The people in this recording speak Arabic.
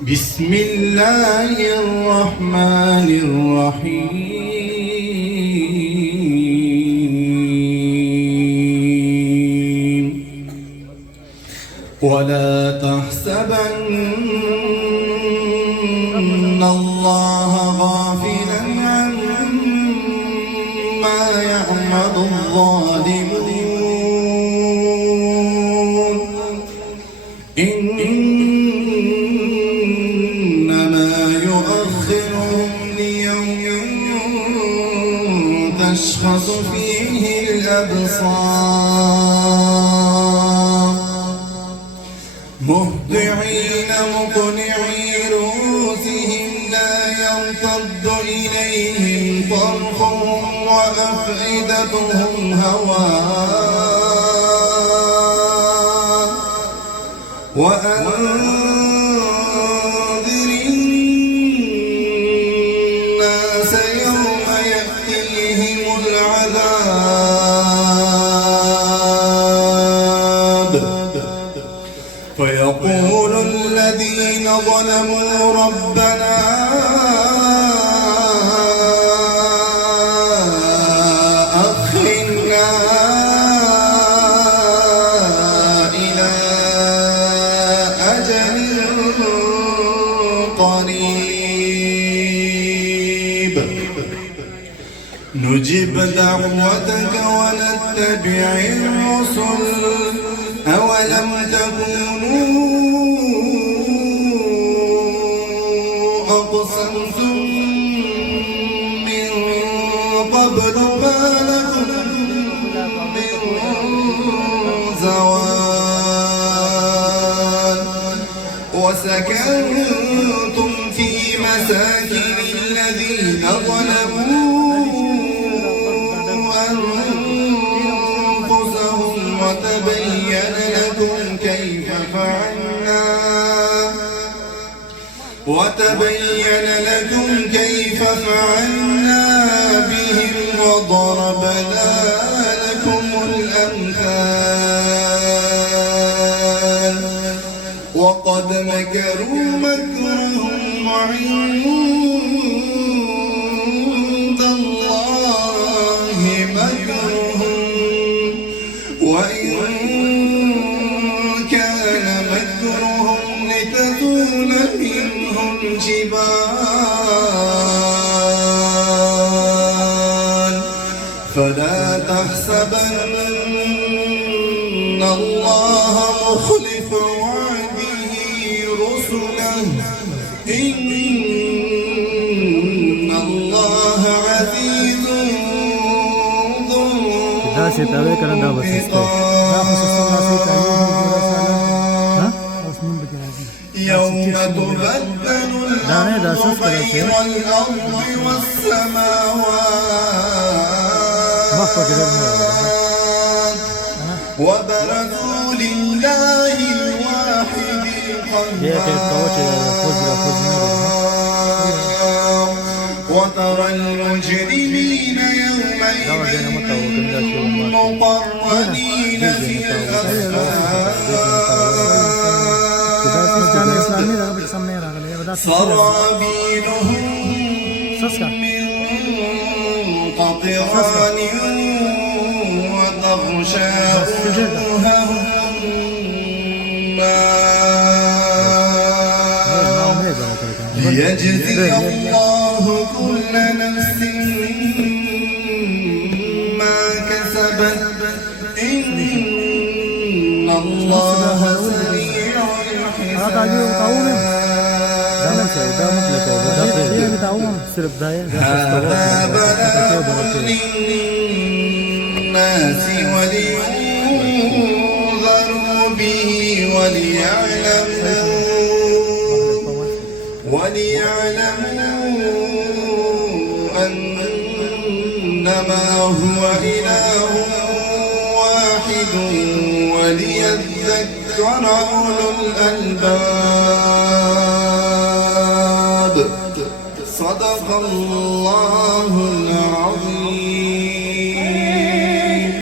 بسم الله الرحمن الرحيم ولا تحسبن الله غافلا عما يعمل الظالمون إنما يؤخرهم ليوم تشخص فيه الأبصار مهطعين مقنعي رؤوسهم لا يرتد إليهم طرفهم وأفئدتهم هواء وأنذر الناس يوم يأتيهم العذاب فيقول الذين ظلموا ربنا أخرنا إلى أجل قريب نجب دعوتك ونتبع الرسل أولم تكونوا أقسمتم من قبل ما لكم من زوال وسكنتم في مساكن الذين ظلموا أنفسهم وتبين لكم كيف فعلنا بهم وضربنا لكم الأمثال وقد مكروا مكرهم وعند الله مكرهم وإن كان مكرهم لتزول منهم جبال فلا تحسبن الله مخلف وعده رسله إن الله عزيز ذو يوم تبدل الأرض غير الأرض والسماوات وبرزوا لله الواحد القهار وترى المجرمين يومئذ مقرنين في الأصفاد سرابيلهم من قطران وتغشى وجوههم النار ليجزي الله كل نفس ما كسبت إن الله سريع هذا بلاغ للناس ولينذروا به وليعلموا أنما هو إله واحد وليذكر أولو الألباب صدق الله العظيم.